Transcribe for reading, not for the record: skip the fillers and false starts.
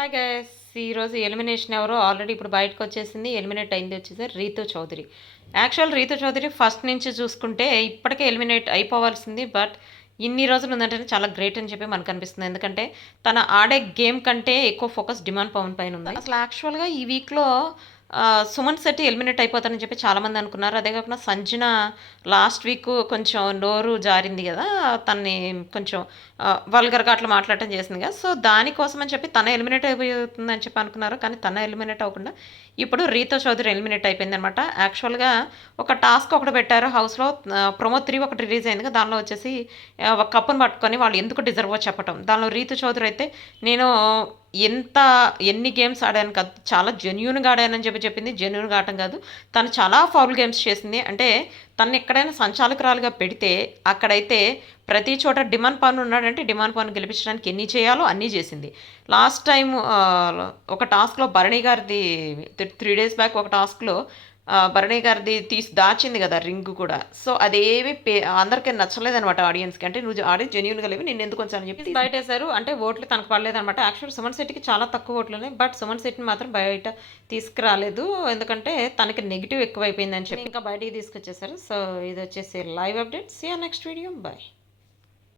Hi guys. ఈరోజు elimination ఎవరో already ఇప్పుడు బయటకు వచ్చేసింది. ఎలిమినేట్ అయింది వచ్చేసి రీతు చౌదరి. యాక్చువల్ రీతు చౌదరి ఫస్ట్ నుంచి చూసుకుంటే ఇప్పటికే ఎలిమినేట్ అయిపోవాల్సింది. బట్ ఇన్ని రోజులు ఉందంటే చాలా గ్రేట్ అని చెప్పి మనకు అనిపిస్తుంది. ఎందుకంటే తన ఆడే గేమ్ కంటే ఎక్కువ ఫోకస్ డిమాండ్ పవన్ పైన ఉంది. అసలు యాక్చువల్గా ఈ వీక్లో సుమన్ శెట్టి ఎలిమినేట్ అయిపోతారని చెప్పి చాలామంది అనుకున్నారు. అదే కాకుండా సంజన లాస్ట్ వీక్ కొంచెం నోరు జారింది కదా, తన్ని కొంచెం వల్గర్గా అట్లా మాట్లాడటం చేసింది కదా. సో దానికోసం అని చెప్పి తన ఎలిమినేట్ అయిపోతుందని చెప్పి అనుకున్నారు. కానీ తన ఎలిమినేట్ అవ్వకుండా ఇప్పుడు రీతా చౌదరి ఎలిమినేట్ అయిపోయింది అనమాట. యాక్చువల్గా ఒక టాస్క్ ఒకటి పెట్టారు హౌస్లో, ప్రమో 3 ఒకటి రిలీజ్ అయింది కదా. దానిలో వచ్చేసి ఒక కప్పును పట్టుకొని వాళ్ళు ఎందుకు డిజర్వ్ చెప్పటం. దానిలో రీతు చౌదరి అయితే నేను ఎన్ని గేమ్స్ ఆడాను కాదు, చాలా జెన్యూన్గా ఆడానని చెప్పి చెప్పింది. జెన్యూన్గా ఆడటం కాదు, తను చాలా ఫౌల్ గేమ్స్ చేసింది. అంటే తను ఎక్కడైనా సంచాలకురాలుగా పెడితే అక్కడైతే ప్రతి చోట డిమాండ్ పవన్ ఉన్నాడంటే డిమాండ్ పవన్ గెలిపించడానికి ఎన్ని చేయాలో అన్నీ చేసింది. లాస్ట్ టైం ఒక టాస్క్లో భరణి గారిది 3 days బ్యాక్ ఒక టాస్క్లో భరణి గారిది తీసి దాచింది కదా రింగ్ కూడా. సో అదేమి అందరికీ నచ్చలేదనమాట ఆడియన్స్కి. అంటే నువ్వు ఆడి జెన్యూన్గా లేవు, నేను ఎందుకు వచ్చాను అని చెప్పి బయటేశారు. అంటే ఓట్లు తనకు పడలేదనమాట. యాక్చువల్ సుమన్ శెట్టికి చాలా తక్కువ ఓట్లు ఉన్నాయి. బట్ సుమన్ శెట్టిని మాత్రం బయట తీసుకురాలేదు, ఎందుకంటే తనకి నెగిటివ్ ఎక్కువైపోయిందని చెప్పి ఇంకా బయటికి తీసుకొచ్చేసారు. సో ఇది వచ్చేసి live update. See you next video. Bye.